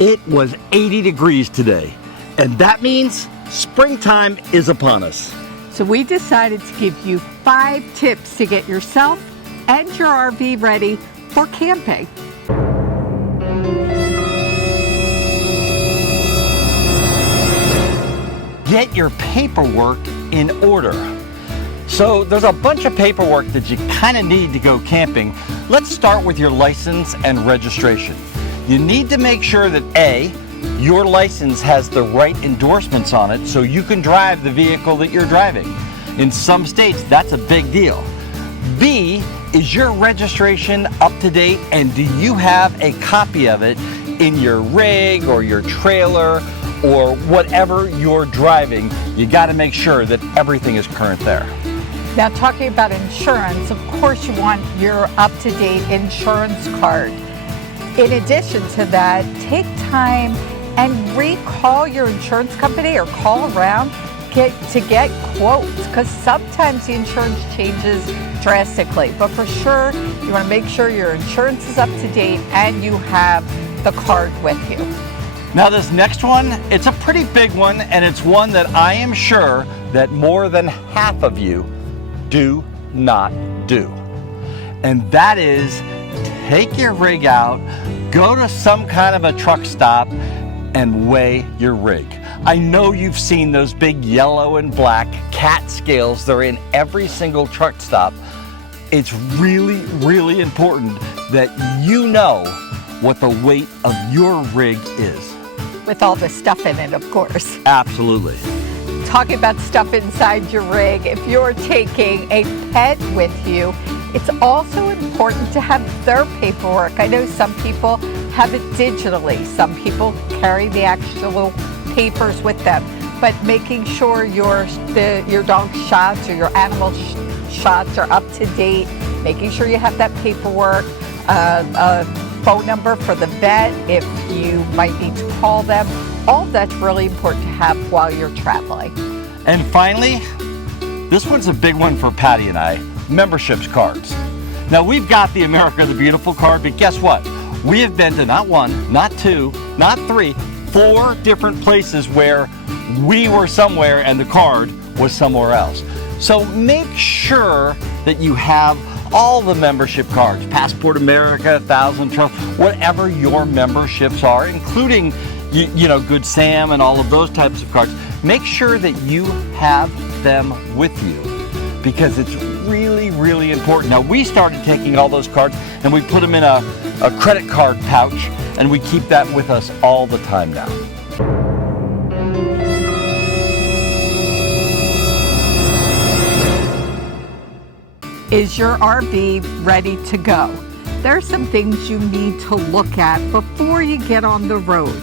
It was 80 degrees today, and that means springtime is upon us. So we decided to give you 5 tips to get yourself and your RV ready for camping. Get your paperwork in order. So there's a bunch of paperwork that you kind of need to go camping. Let's start with your license and registration. You need to make sure that A, your license has the right endorsements on it so you can drive the vehicle that you're driving. In some states, that's a big deal. B, is your registration up to date, and do you have a copy of it in your rig or your trailer or whatever you're driving? You got to make sure that everything is current there. Now, talking about insurance, of course you want your up-to-date insurance card. In addition to that, take time and recall your insurance company or call around to get quotes, because sometimes the insurance changes drastically. But for sure, you want to make sure your insurance is up to date and you have the card with you. Now this next one, it's a pretty big one, and it's one that I am sure that more than half of you do not do. And that is, take your rig out, go to some kind of a truck stop, and weigh your rig. I know you've seen those big yellow and black cat scales. They're in every single truck stop. It's really, really important that you know what the weight of your rig is. With all the stuff in it, of course. Absolutely. Talking about stuff inside your rig, if you're taking a pet with you, it's also important to have their paperwork. I know some people have it digitally. Some people carry the actual papers with them. But making sure your dog shots or your animal shots are up to date, making sure you have that paperwork, a phone number for the vet if you might need to call them. All of that's really important to have while you're traveling. And finally, this one's a big one for Patty and I, memberships cards. Now we've got the America the Beautiful card, but guess what? We have been to not 1, not 2, not 3, 4 different places where we were somewhere and the card was somewhere else. So make sure that you have all the membership cards, Passport America, 1000 Trails, whatever your memberships are, including you know, Good Sam and all of those types of cards. Make sure that you have them with you, because it's really, really important. Now we started taking all those cards and we put them in a credit card pouch, and we keep that with us all the time now. Is your RV ready to go? There are some things you need to look at before you get on the road.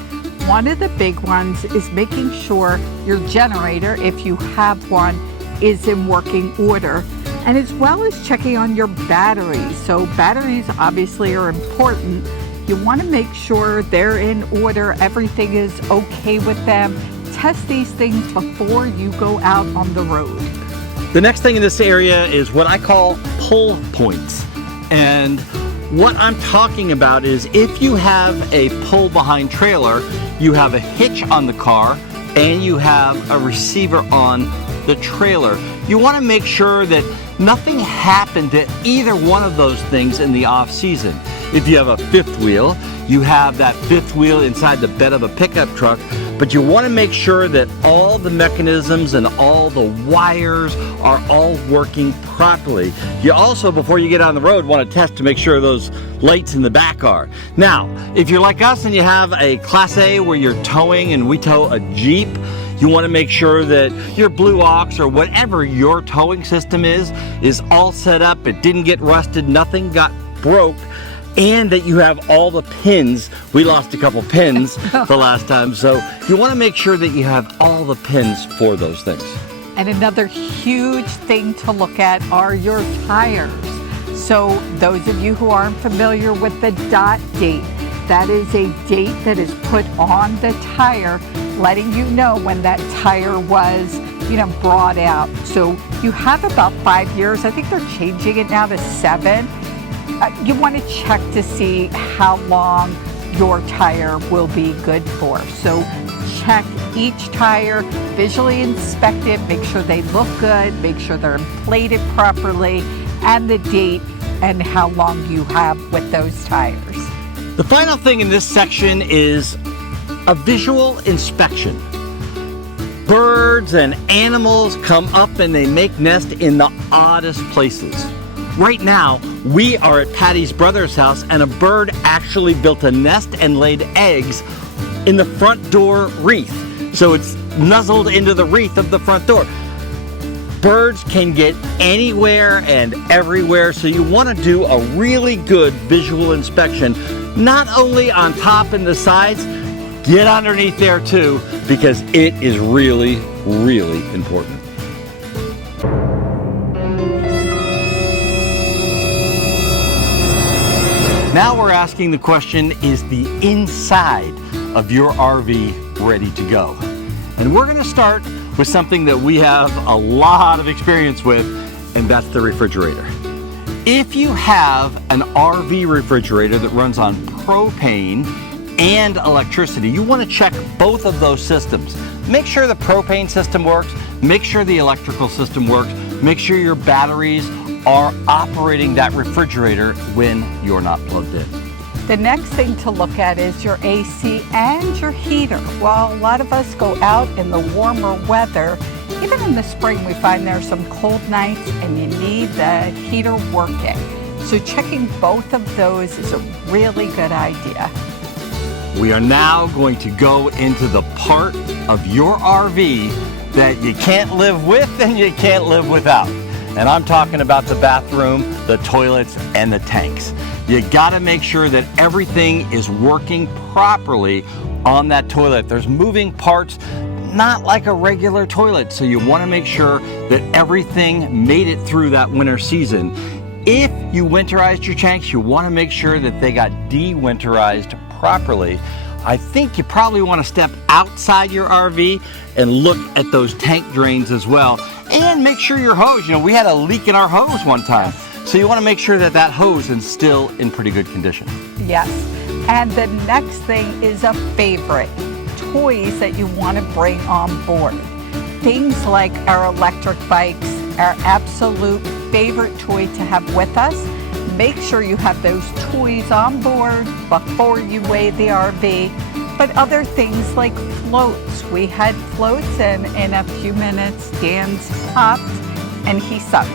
One of the big ones is making sure your generator, if you have one, is in working order, and as well as checking on your batteries. So batteries obviously are important. You want to make sure they're in order, everything is okay with them. Test these things before you go out on the road. The next thing in this area is what I call pull points. And what I'm talking about is if you have a pull behind trailer, you have a hitch on the car and you have a receiver on the trailer. You want to make sure that nothing happened to either one of those things in the off season. If you have a fifth wheel, you have that fifth wheel inside the bed of a pickup truck, but you want to make sure that all the mechanisms and all the wires are all working properly. You also, before you get on the road, want to test to make sure those lights in the back are. Now, if you're like us and you have a Class A where you're towing, and we tow a Jeep, you want to make sure that your Blue Ox or whatever your towing system is all set up, it didn't get rusted, nothing got broke, and that you have all the pins. We lost a couple pins the last time, so you want to make sure that you have all the pins for those things. And another huge thing to look at are your tires. So those of you who aren't familiar with the dot date, that is a date that is put on the tire, letting you know when that tire was, brought out. So you have about 5 years. I think they're changing it now to 7. You want to check to see how long your tire will be good for. So check each tire, visually inspect it, make sure they look good, make sure they're inflated properly, and the date and how long you have with those tires. The final thing in this section is a visual inspection. Birds and animals come up and they make nest in the oddest places. Right now, we are at Patty's brother's house, and a bird actually built a nest and laid eggs in the front door wreath. So it's nuzzled into the wreath of the front door. Birds can get anywhere and everywhere, so you want to do a really good visual inspection, not only on top and the sides, get underneath there too, because it is really, really important. Now we're asking the question, is the inside of your RV ready to go? And we're going to start with something that we have a lot of experience with, and that's the refrigerator. If you have an RV refrigerator that runs on propane and electricity, you want to check both of those systems. Make sure the propane system works, make sure the electrical system works, make sure your batteries are operating that refrigerator when you're not plugged in. The next thing to look at is your AC and your heater. While a lot of us go out in the warmer weather, even in the spring we find there are some cold nights and you need the heater working. So checking both of those is a really good idea. We are now going to go into the part of your RV that you can't live with and you can't live without. And I'm talking about the bathroom, the toilets, and the tanks. You gotta make sure that everything is working properly on that toilet. There's moving parts, not like a regular toilet, so you wanna make sure that everything made it through that winter season. If you winterized your tanks, you wanna make sure that they got de-winterized properly. I think you probably wanna step outside your RV and look at those tank drains as well. And make sure your hose, we had a leak in our hose one time. So you want to make sure that that hose is still in pretty good condition. Yes, and the next thing is a favorite, toys that you want to bring on board. Things like our electric bikes, our absolute favorite toy to have with us. Make sure you have those toys on board before you weigh the RV. But other things like floats. We had floats, and in a few minutes, Dan's popped and he sunk.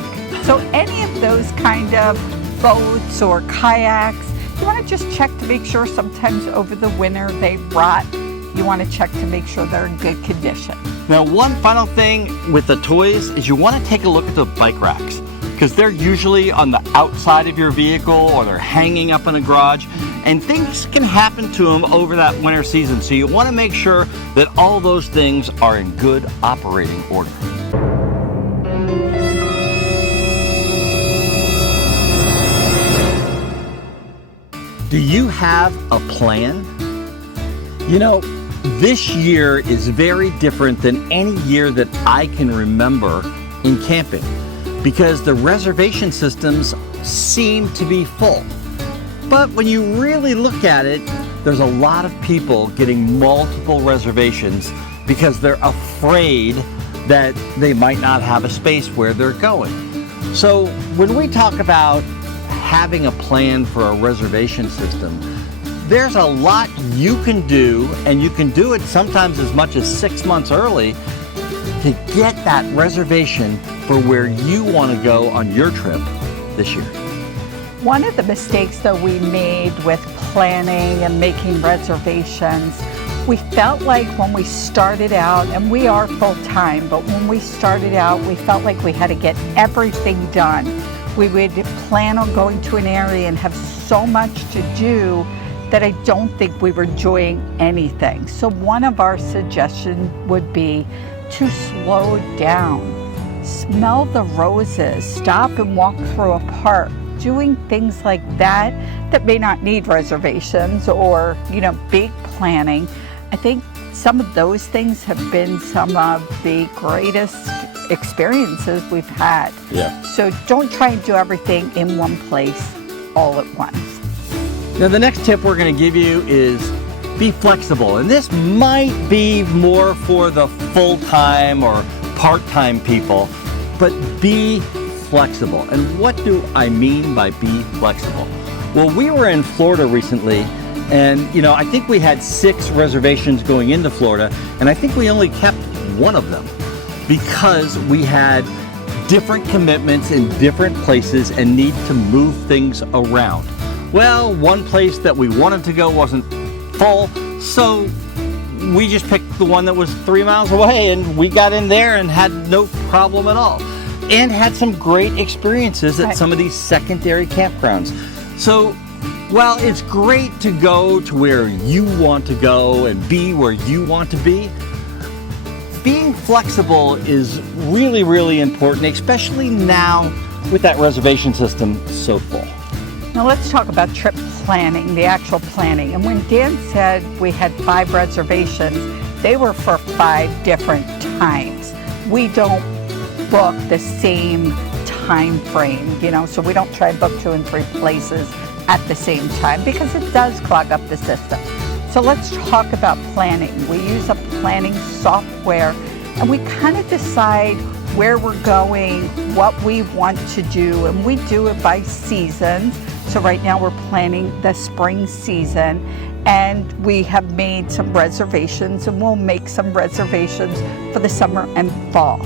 So any of those kind of boats or kayaks, you want to just check to make sure. Sometimes over the winter they rot. You want to check to make sure they're in good condition. Now, one final thing with the toys is you want to take a look at the bike racks, because they're usually on the outside of your vehicle or they're hanging up in a garage, and things can happen to them over that winter season. So you want to make sure that all those things are in good operating order. Do you have a plan? This year is very different than any year that I can remember in camping, because the reservation systems seem to be full. But when you really look at it, there's a lot of people getting multiple reservations because they're afraid that they might not have a space where they're going. So when we talk about having a plan for a reservation system, there's a lot you can do, and you can do it sometimes as much as 6 months early to get that reservation for where you want to go on your trip this year. One of the mistakes that we made with planning and making reservations, we felt like when we started out, and we are full-time, but when we started out, we felt like we had to get everything done. We would plan on going to an area and have so much to do that I don't think we were enjoying anything. So one of our suggestions would be to slow down. Smell the roses, stop and walk through a park, doing things like that that may not need reservations or, big planning. I think some of those things have been some of the greatest experiences we've had. Yeah. So don't try and do everything in one place all at once. Now the next tip we're going to give you is be flexible. And this might be more for the full-time or part-time people, but be flexible. And what do I mean by be flexible? Well, we were in Florida recently, and I think we had 6 reservations going into Florida, and I think we only kept one of them because we had different commitments in different places and need to move things around. Well, one place that we wanted to go wasn't full, so we just picked the one that was 3 miles away, and we got in there and had no problem at all, and had some great experiences at some of these secondary campgrounds. So while it's great to go to where you want to go and be where you want to be, being flexible is really, really important, especially now with that reservation system so full. Now let's talk about trip planning, the actual planning. And when Dan said we had 5 reservations, they were for 5 different times. We don't book the same time frame, so we don't try and book 2 and 3 places at the same time because it does clog up the system. So let's talk about planning. We use a planning software, and we kind of decide where we're going, what we want to do, and we do it by seasons. So right now we're planning the spring season, and we have made some reservations, and we'll make some reservations for the summer and fall.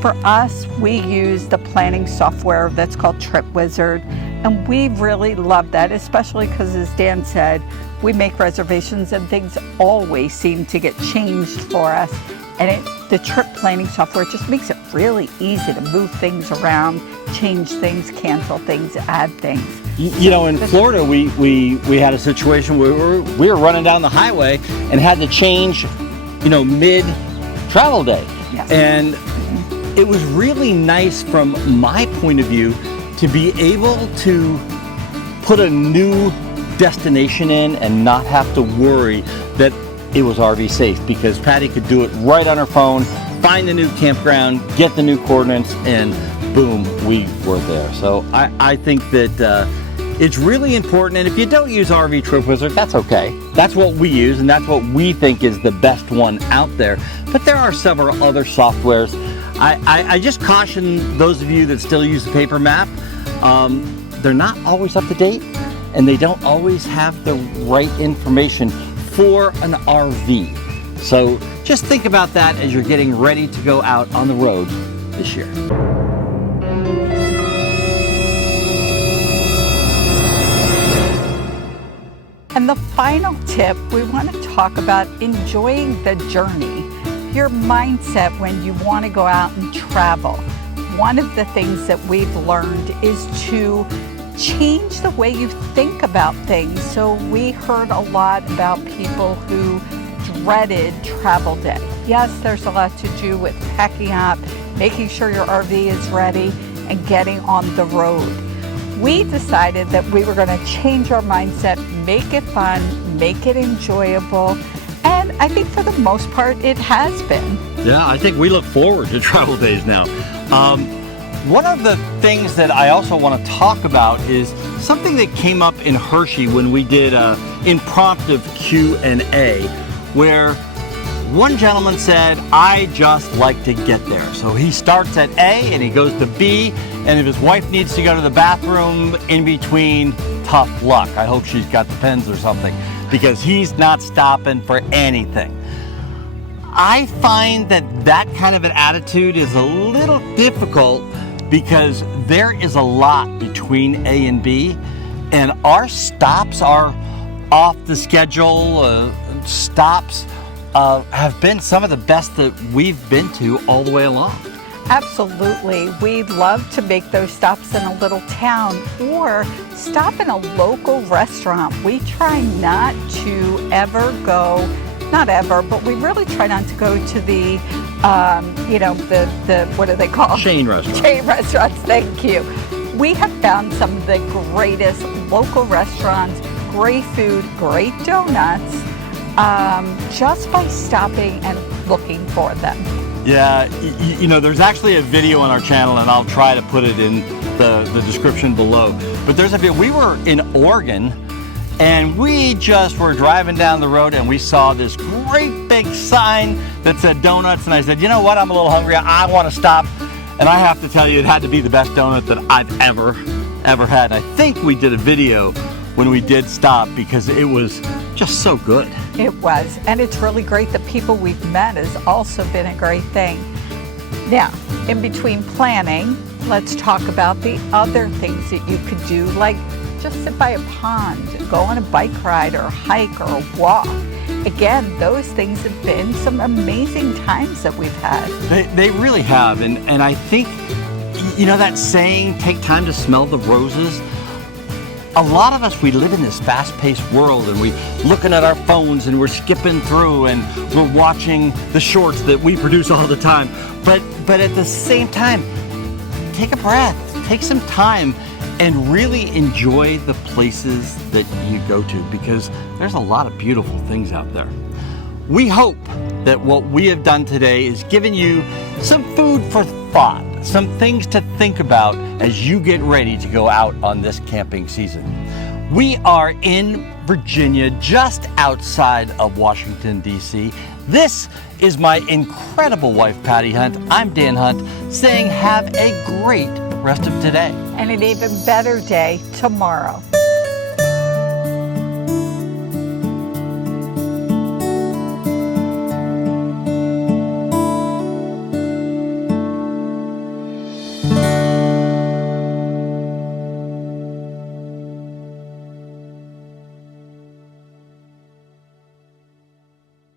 For us, we use the planning software that's called TripWizard, and we really love that, especially because, as Dan said, we make reservations and things always seem to get changed for us. And the trip planning software just makes it really easy to move things around, change things, cancel things, add things. In Florida, we had a situation where we were running down the highway and had to change, mid-travel day. Yes. And it was really nice from my point of view to be able to put a new destination in and not have to worry that it was RV safe, because Patty could do it right on her phone, find the new campground, get the new coordinates, and boom, we were there. So I think that it's really important, and if you don't use RV TripWizard, that's okay. That's what we use, and that's what we think is the best one out there. But there are several other softwares. I just caution those of you that still use the paper map. They're not always up to date, and they don't always have the right information for an RV. So just think about that as you're getting ready to go out on the road this year. And the final tip, we want to talk about enjoying the journey, your mindset when you want to go out and travel. One of the things that we've learned is to change the way you think about things. So we heard a lot about people who dreaded travel day. Yes, there's a lot to do with packing up, making sure your RV is ready, and getting on the road. We decided that we were going to change our mindset, make it fun, make it enjoyable, and I think for the most part it has been. Yeah, I think we look forward to travel days now. One of the things that I also want to talk about is something that came up in Hershey when we did an impromptu Q&A, where one gentleman said, I just like to get there. So he starts at A and he goes to B, and if his wife needs to go to the bathroom in between, tough luck. I hope she's got the pens or something, because he's not stopping for anything. I find that kind of an attitude is a little difficult, because there is a lot between A and B, and our stops are off the schedule. Stops have been some of the best that we've been to all the way along. Absolutely. We love to make those stops in a little town or stop in a local restaurant. We try not to ever go, not ever, but we really try not to go to the what do they call? Chain restaurants. Chain restaurants, thank you. We have found some of the greatest local restaurants, great food, great donuts, just by stopping and looking for them. Yeah, there's actually a video on our channel, and I'll try to put it in the description below. But there's a video. We were in Oregon, And we just were driving down the road and we saw this great big sign that said donuts. And I said, you know what, I'm a little hungry. I want to stop. And I have to tell you, it had to be the best donut that I've ever had. I think we did a video when we did stop because it was just so good. It was, and it's really great. The people we've met has also been a great thing. Now, in between planning, let's talk about the other things that you could do, like just sit by a pond, go on a bike ride or a hike or a walk. Again, those things have been some amazing times that we've had. They really have, and I think, you know that saying, take time to smell the roses? A lot of us, we live in this fast-paced world and we're looking at our phones and we're skipping through and we're watching the shorts that we produce all the time. But at the same time, take a breath, take some time and really enjoy the places that you go to because there's a lot of beautiful things out there. We hope that what we have done today is given you some food for thought, some things to think about as you get ready to go out on this camping season. We are in Virginia, just outside of Washington, D.C. This is my incredible wife, Patti Hunt. I'm Dan Hunt, saying have a great rest of today. And an even better day tomorrow.